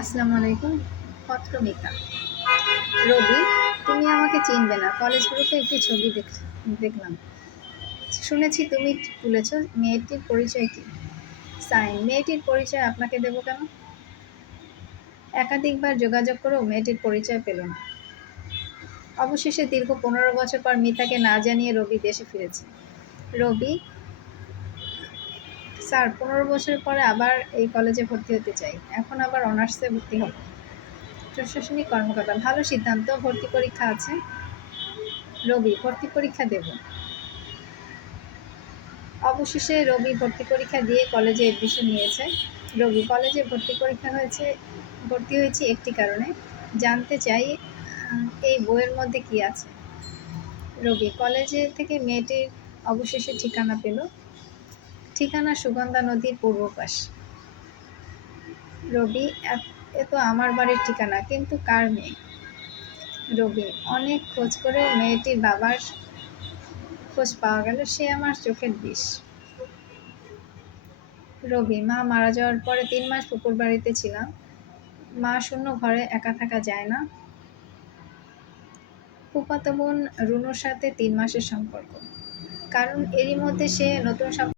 আসসালামু আলাইকুম। পত্রমিতা। রবি, তুমি আমাকে চিনবে না। কলেজ গ্রুপে একটি ছবি দেখলাম। শুনেছি তুমি তুলেছ। মেয়েটির পরিচয় কি? সাইন, মেয়েটির পরিচয় আপনাকে দেব কেন? একাধিকবার যোগাযোগ করেও মেয়েটির পরিচয় পেল না। অবশেষে দীর্ঘ 15 বছর পর মিতাকে না জানিয়ে রবি দেশে ফিরেছে। রবি, স্যার, 15 বছর পরে আবার এই কলেজে ভর্তি হতে চাই। এখন আবার অনার্সে ভর্তি হব। প্রশাসনিক কর্মকর্তা, ভালো সিদ্ধান্ত। ভর্তি পরীক্ষা আছে? রবি, ভর্তি পরীক্ষা দেব। অবশেষে রবি ভর্তি পরীক্ষা দিয়ে কলেজে এডমিশন নিয়েছে। রবি, কলেজে ভর্তি হয়েছি একটি কারণে। জানতে চাই এই বইয়ের মধ্যে কি আছে। রবি, কলেজে থেকে মেয়েটির অবশেষে ঠিকানা পেল। ঠিকানা সুগন্ধা নদীর পূর্ব পাশ। রবি, এ তো আমার বাড়ির ঠিকানা, কিন্তু কার মেয়ে? রবি, অনেক খোঁজ করেও মেয়েটির বাবার খোঁজ পাওয়া গেল। সে আমার চোখের বিষ। রবি, মা মারা যাওয়ার পরে 3 মাস পুকুর বাড়িতে ছিলাম। মা শূন্য ঘরে একা থাকা যায় না। ফুফাতো বোন রুনুর সাথে 3 মাসের সম্পর্ক, কারণ এরই মধ্যে সে নতুন